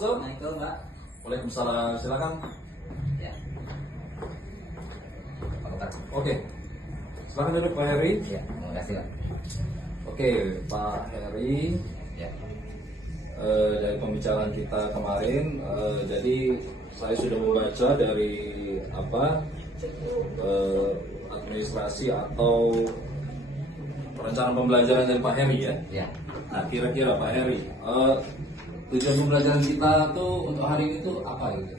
masuk. Assalamualaikum, Mbak. Waalaikumsalam, silakan. Ya. Apa kabar? Oke, silakan duduk Pak Heri. Ya, terima kasih, Pak. Oke, Pak Heri. Ya. Dari pembicaraan kita kemarin, jadi saya sudah membaca dari administrasi atau perencanaan pembelajaran dari Pak Heri ya. Ya. Nah, kira-kira Pak Heri, tujuan pembelajaran kita tuh untuk hari ini tuh apa gitu?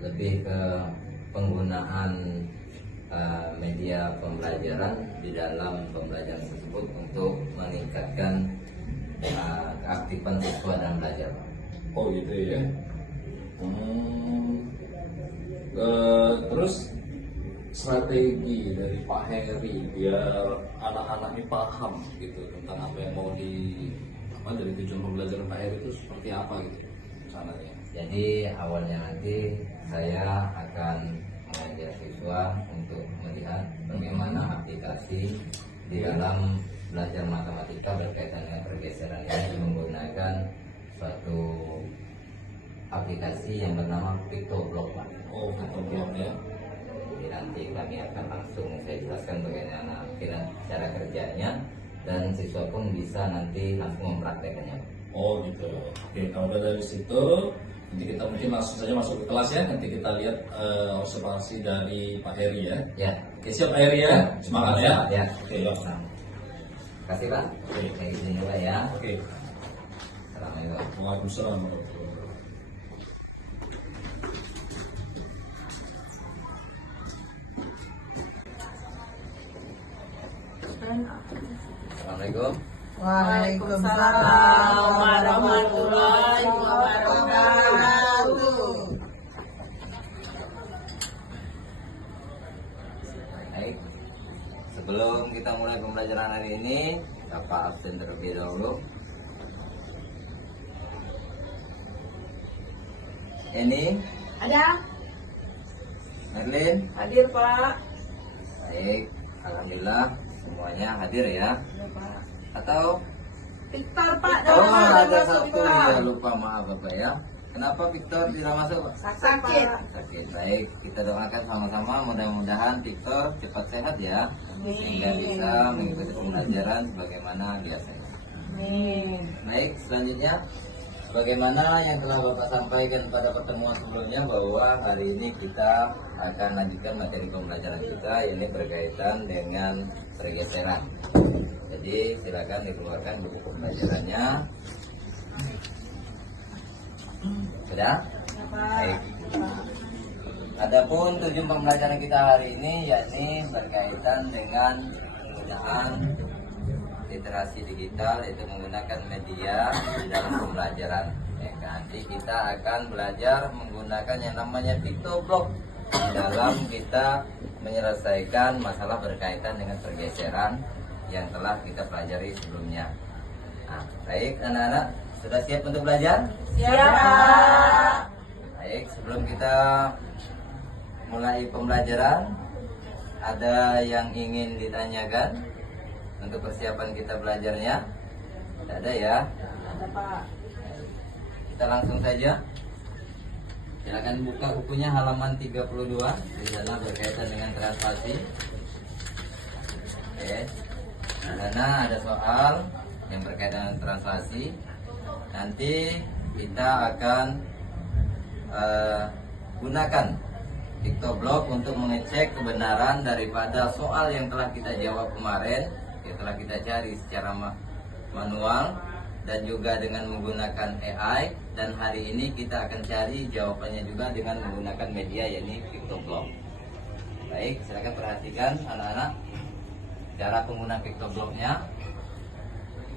Lebih ke penggunaan media pembelajaran di dalam pembelajaran tersebut untuk meningkatkan keaktifan siswa dalam belajar. Oh gitu ya. Terus strategi dari Pak Heri biar anak-anak ini paham gitu tentang apa yang mau dari tujuan pembelajaran Pak Heri itu seperti apa gitu rencananya? Jadi awalnya nanti saya akan mengajak siswa untuk melihat bagaimana aplikasi di dalam belajar matematika berkaitan dengan pergeseran ini menggunakan suatu aplikasi yang bernama PictoBlock, Pak. Oh, PictoBlock ya. Jadi nanti kami akan langsung saya jelaskan bagaimana cara kerjanya dan siswa pun bisa nanti langsung mempraktekannya. Oh gitu. Oke, kalau dari situ nanti kita mungkin langsung saja masuk ke kelas ya. Nanti kita lihat observasi dari Pak Heri ya. Ya. Oke, siap Pak Heri ya. Semangat ya. Ya. Oke, yuk. Nah, terima kasih, Pak. Oke. Saya izin dulu ya. Oke. Assalamualaikum. Waalaikumsalam warahmatullahi wabarakatuh. Assalamualaikum. Waalaikumsalam warahmatullahi wabarakatuh. Baik. Sebelum kita mulai pembelajaran hari ini, kita absen terlebih dahulu. Ini Ada? Merlin. Hadir Pak. Baik, alhamdulillah semuanya hadir ya. Ada Pak. Atau Victor Pak, oh dalam ada masuk, satu Pak. ya, lupa, maaf Bapak ya. Kenapa Victor tidak masuk, Pak? Sakit. Sakit. Baik, kita doakan sama-sama mudah-mudahan Victor cepat sehat ya, sehingga bisa mengikuti pembelajaran sebagaimana biasanya. Amin. Baik, selanjutnya bagaimana yang telah Bapak sampaikan pada pertemuan sebelumnya bahwa hari ini kita akan lanjutkan materi pembelajaran kita, ini berkaitan dengan pergeseran. Jadi silakan dikeluarkan buku pembelajarannya. Sudah? Ya, Pak. Baik. Adapun tujuan pembelajaran kita hari ini yakni berkaitan dengan penggunaan literasi digital, yaitu menggunakan media di dalam pembelajaran. Ya, nanti kita akan belajar menggunakan yang namanya PictoBlock di dalam kita menyelesaikan masalah berkaitan dengan pergeseran yang telah kita pelajari sebelumnya. Nah, baik anak-anak, sudah siap untuk belajar? Siap, Pak. Baik, sebelum kita mulai pembelajaran, ada yang ingin ditanyakan untuk persiapan kita belajarnya? Tidak ada ya? Ada Pak. Kita langsung saja. Silakan buka bukunya halaman 32 di sana berkaitan dengan translasi. Oke. Di sana ada soal yang berkaitan dengan translasi. Nanti kita akan gunakan PictoBlock untuk mengecek kebenaran daripada soal yang telah kita jawab kemarin, yang telah kita cari secara manual dan juga dengan menggunakan AI, dan hari ini kita akan cari jawabannya juga dengan menggunakan media yakni PictoBlock. Baik, silakan perhatikan anak-anak cara penggunaan PictoBlocknya.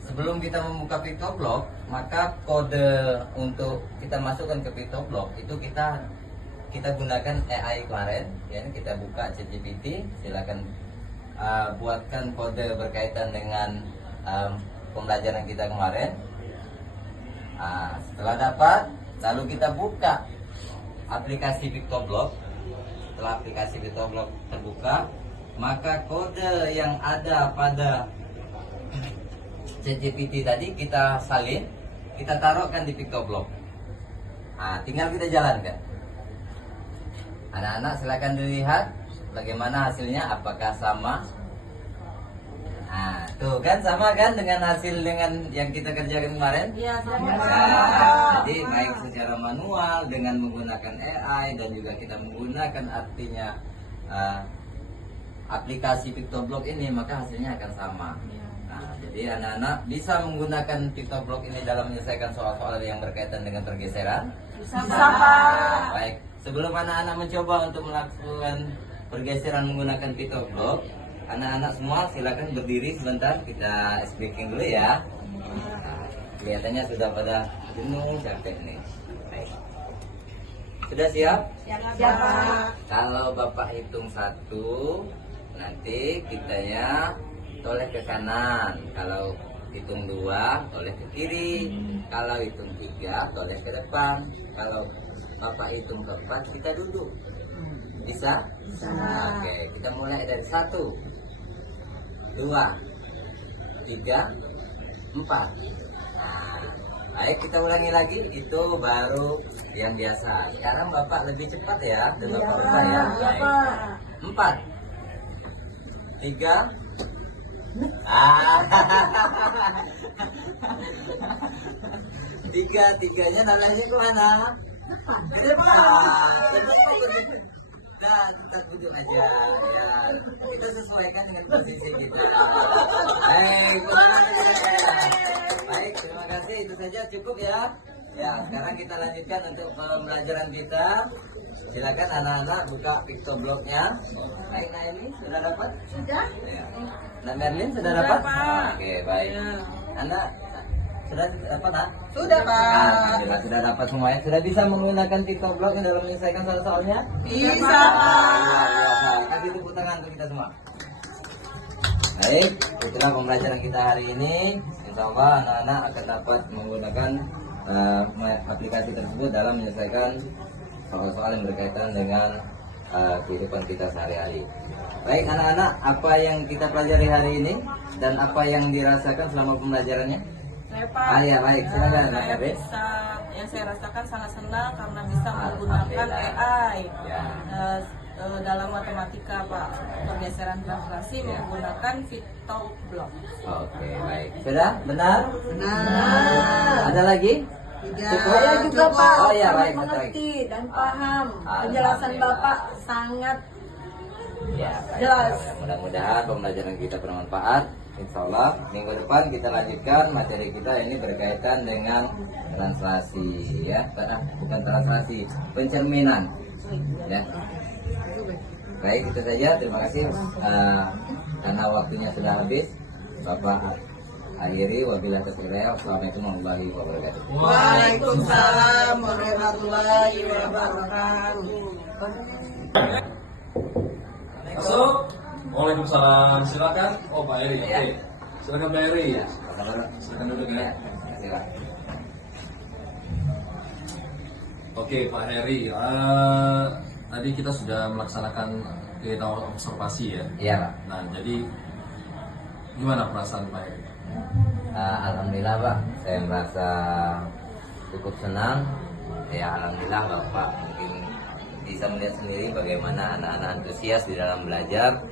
Sebelum kita membuka PictoBlock, maka kode untuk kita masukkan ke PictoBlock itu kita gunakan AI kemarin, ya. Kita buka ChatGPT, silakan buatkan kode berkaitan dengan pembelajaran kita kemarin. Setelah dapat, lalu kita buka aplikasi PictoBlock. Setelah aplikasi PictoBlock terbuka, maka kode yang ada pada ChatGPT tadi kita salin, kita taruhkan di PictoBlock. Nah, tinggal kita jalankan. Anak-anak silakan dilihat bagaimana hasilnya, apakah sama? Nah, tuh kan sama kan dengan hasil dengan yang kita kerjakan kemarin? Iya, sama. Nah, jadi baik secara manual dengan menggunakan AI dan juga kita menggunakan artinya aplikasi PictoBlock ini, maka hasilnya akan sama. Nah, jadi anak-anak bisa menggunakan PictoBlock ini dalam menyelesaikan soal-soal yang berkaitan dengan pergeseran. Bisa, Pak. Baik, sebelum anak-anak mencoba untuk melakukan pergeseran menggunakan PictoBlock, anak-anak semua silakan berdiri sebentar, kita speaking dulu ya. Nah, kelihatannya sudah pada jenuh, capek nih. Baik. Sudah siap? Siap, Pak. Kalau Bapak hitung 1, nanti kitanya toleh ke kanan. Kalau hitung 2, toleh ke kiri. Kalau hitung 3, toleh ke depan. Kalau Bapak hitung ke 4, kita duduk. Bisa? Bisa. Oke, kita mulai dari 1, 2, 3, 4. Nah, baik, kita ulangi lagi. Itu baru yang biasa. Sekarang Bapak lebih cepat ya, dan Bapak ubah ya. Iya, Baik. Pak. 4, 3, tiganya nalahnya kemana? Ke depan. Nah, kita duduk aja ya. Kita sesuaikan dengan posisi kita. Baik, baik, terima kasih. Itu saja cukup ya. Ya, sekarang kita lanjutkan untuk pembelajaran kita. Silakan anak-anak buka PictoBlock-nya. Baik, nah ini sudah dapat? Sudah? Ya. Nah, Merlin sudah Sudah, dapat? Pak. Oke, baik. Ya. Anak sudah dapat, Nak? Sudah, Pak. Alhamdulillah sudah dapat semuanya. Sudah bisa menggunakan PictoBlock yang dalam menyelesaikan soal-soalnya? Bisa, Pak. Kasih tepuk tangan untuk kita semua. Baik, itulah pembelajaran kita hari ini. Insya Allah anak-anak akan dapat menggunakan aplikasi tersebut dalam menyelesaikan soal-soal yang berkaitan dengan kehidupan kita sehari-hari. Baik anak-anak, apa yang kita pelajari hari ini dan apa yang dirasakan selama pembelajarannya? Saya, Pak. Ya, baik, silakan, Mbak Saya Erin. bisa, yang saya rasakan sangat senang karena bisa menggunakan Alhamdulillah. AI Ya. dalam matematika, Pak. Pergeseran translasi Ya. menggunakan PictoBlock. Oke, baik. Sudah? Benar? Benar. Ada lagi? Cukup? Saya juga Pak Oh iya, sangat baik, mengerti dan paham. Alhamdulillah. Penjelasan Bapak sangat Ya, baik. Jelas. Mudah-mudahan pembelajaran kita bermanfaat. Insya Allah minggu depan kita lanjutkan materi kita ini berkaitan dengan translasi ya, bukan translasi, pencerminan. Ya. Baik, itu saja. Terima kasih karena waktunya sudah habis. Bapak akhiri, wabillahi taufiq wal hidayah. Wassalamualaikum warahmatullahi wabarakatuh. Waalaikumsalam warahmatullahi wabarakatuh. Masuk. Waalaikumsalam. Silakan. Oh, Pak Eri. Ya. Oke. Silakan Pak Eri. Ya, saudara. Silakan duduk ya. Silakan. Oke, Pak Heri. Tadi kita sudah melaksanakan kegiatan observasi ya. Iya, Pak. Nah, jadi gimana perasaan Pak Heri? Alhamdulillah Pak, saya merasa cukup senang. Ya alhamdulillah Bapak mungkin bisa melihat sendiri bagaimana anak-anak antusias di dalam belajar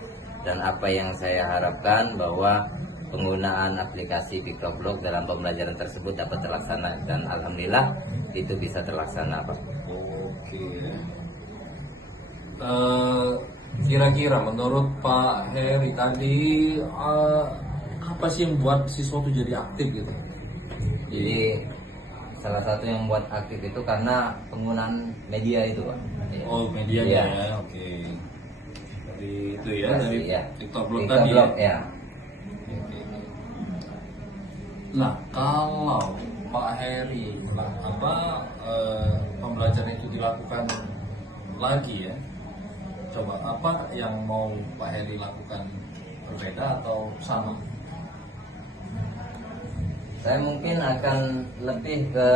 dan apa yang saya harapkan bahwa penggunaan aplikasi PictoBlock dalam pembelajaran tersebut dapat terlaksana dan alhamdulillah itu bisa terlaksana Pak. Oke. Kira-kira menurut Pak Heri tadi apa sih yang buat siswa itu jadi aktif gitu? Jadi salah satu yang membuat aktif itu karena penggunaan media itu Pak. Oh, medianya Iya. ya. Oke. Dari itu ya, dari Ya. TikTok tadi. PictoBlock ya. Oke. Nah, kalau Pak Heri pembelajaran itu dilakukan lagi ya, coba apa yang mau Pak Heri lakukan, berbeda atau sama? Saya mungkin akan lebih ke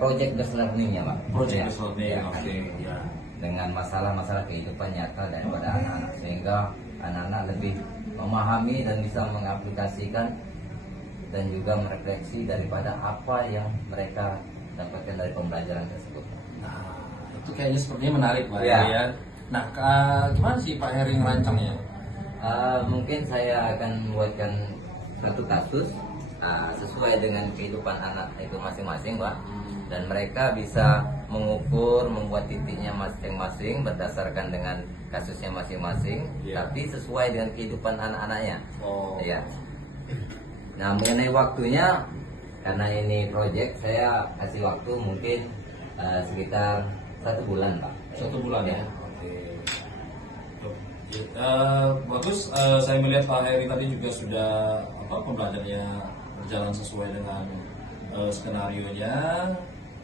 project based learning ya Pak. Project Ya. based learning, Ya. oke, ya. Dengan masalah-masalah kehidupan nyata daripada anak-anak sehingga anak-anak lebih memahami dan bisa mengaplikasikan dan juga merefleksi daripada apa yang mereka dapatkan dari pembelajaran tersebut. Nah, itu kayaknya sepertinya menarik Pak Ya. Heri ya. Nah, gimana sih Pak Heri ngerancangnya? Mungkin saya akan membuatkan satu kasus sesuai dengan kehidupan anak itu masing-masing, Pak. Dan mereka bisa mengukur, membuat titiknya masing-masing berdasarkan dengan kasusnya masing-masing, Iya. tapi sesuai dengan kehidupan anak-anaknya. Oh. Ya. Nah, mengenai waktunya, karena ini project, saya kasih waktu mungkin sekitar 1 bulan, Pak. 1 bulan ya. Ya. Oke. Bagus. Saya melihat Pak Heri tadi juga sudah pembelajarannya berjalan sesuai dengan skenario-nya.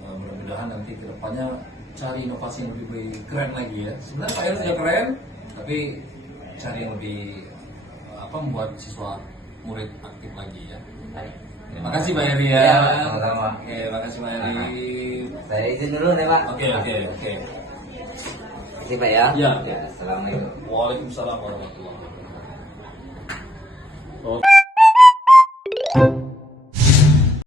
Mudah-mudahan nanti kedepannya cari inovasi yang lebih keren lagi ya. Sebenarnya Pak Heri sudah keren, tapi cari yang lebih membuat siswa murid aktif lagi ya. Baik. Terima kasih Pak Heri ya. Ya, sama-sama. Oke, makasih Pak Heri. Saya izin dulu nih, Pak. Oke. Terima kasih, Pak ya. Ya. Assalamualaikum. Waalaikumsalam warahmatullahi wabarakatuh.